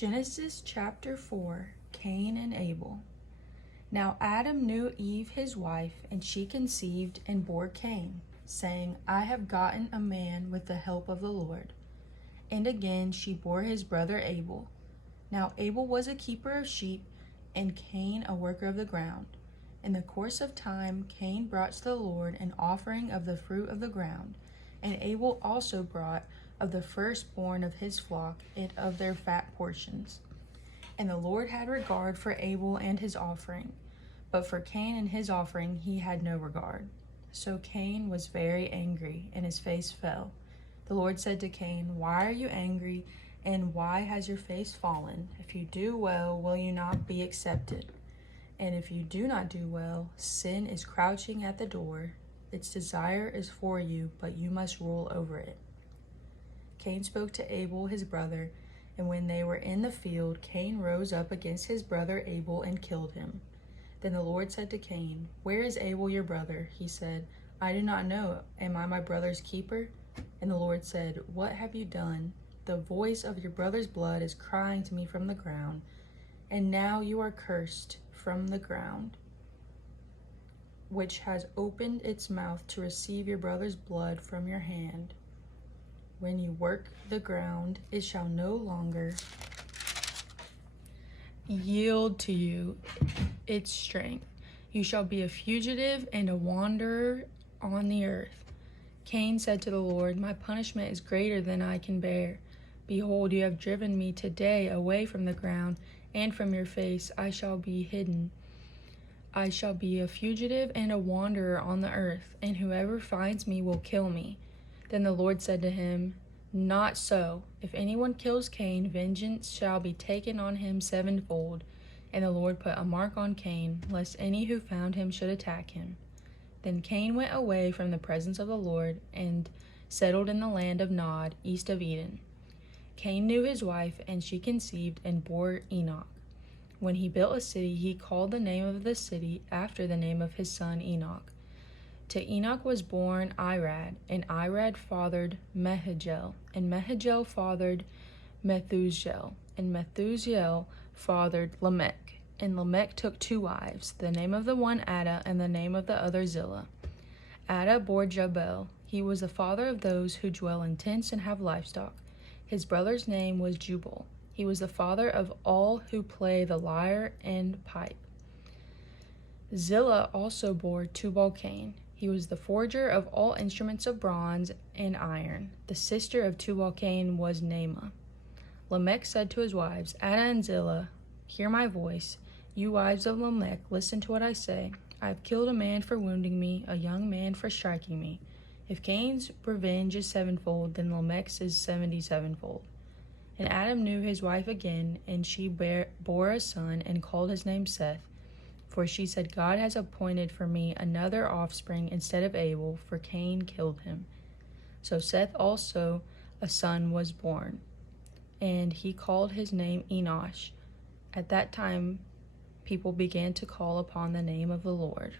Genesis chapter 4, Cain and Abel. Now Adam knew Eve his wife, and she conceived and bore Cain, saying, I have gotten a man with the help of the Lord. And again she bore his brother Abel. Now Abel was a keeper of sheep, and Cain a worker of the ground. In the course of time Cain brought to the Lord an offering of the fruit of the ground, and Abel also brought of the firstborn of his flock and of their fat portions. And the Lord had regard for Abel and his offering, but for Cain and his offering he had no regard. So Cain was very angry, and his face fell. The Lord said to Cain, Why are you angry, and why has your face fallen? If you do well, will you not be accepted? And if you do not do well, sin is crouching at the door. Its desire is for you, but you must rule over it. Cain spoke to Abel his brother, and when they were in the field, Cain rose up against his brother Abel and killed him. Then the Lord said to Cain, Where is Abel your brother? He said, I do not know. Am I my brother's keeper? And the Lord said, What have you done? The voice of your brother's blood is crying to me from the ground, and now you are cursed from the ground, which has opened its mouth to receive your brother's blood from your hand. When you work the ground, it shall no longer yield to you its strength. You shall be a fugitive and a wanderer on the earth. Cain said to the Lord, My punishment is greater than I can bear. Behold, you have driven me today away from the ground, and from your face I shall be hidden. I shall be a fugitive and a wanderer on the earth, and whoever finds me will kill me. Then the Lord said to him, Not so. If anyone kills Cain, vengeance shall be taken on him sevenfold. And the Lord put a mark on Cain, lest any who found him should attack him. Then Cain went away from the presence of the Lord and settled in the land of Nod, east of Eden. Cain knew his wife, and she conceived and bore Enoch. When he built a city, he called the name of the city after the name of his son Enoch. To Enoch was born Irad, and Irad fathered Mehujael, and Mehujael fathered Methusael, and Methusael fathered Lamech. And Lamech took 2 wives, the name of the one Ada, and the name of the other Zillah. Ada bore Jabal. He was the father of those who dwell in tents and have livestock. His brother's name was Jubal. He was the father of all who play the lyre and pipe. Zillah also bore Tubal-Cain. He was the forger of all instruments of bronze and iron. The sister of Tubal-Cain was Naamah. Lamech said to his wives, Ada and Zillah, Hear my voice. You wives of Lamech, listen to what I say. I have killed a man for wounding me, a young man for striking me. If Cain's revenge is sevenfold, then Lamech's is 77-fold. And Adam knew his wife again, and she bore a son and called his name Seth. For she said, God has appointed for me another offspring instead of Abel, for Cain killed him. So Seth also a son was born, and he called his name Enosh. At that time, people began to call upon the name of the Lord.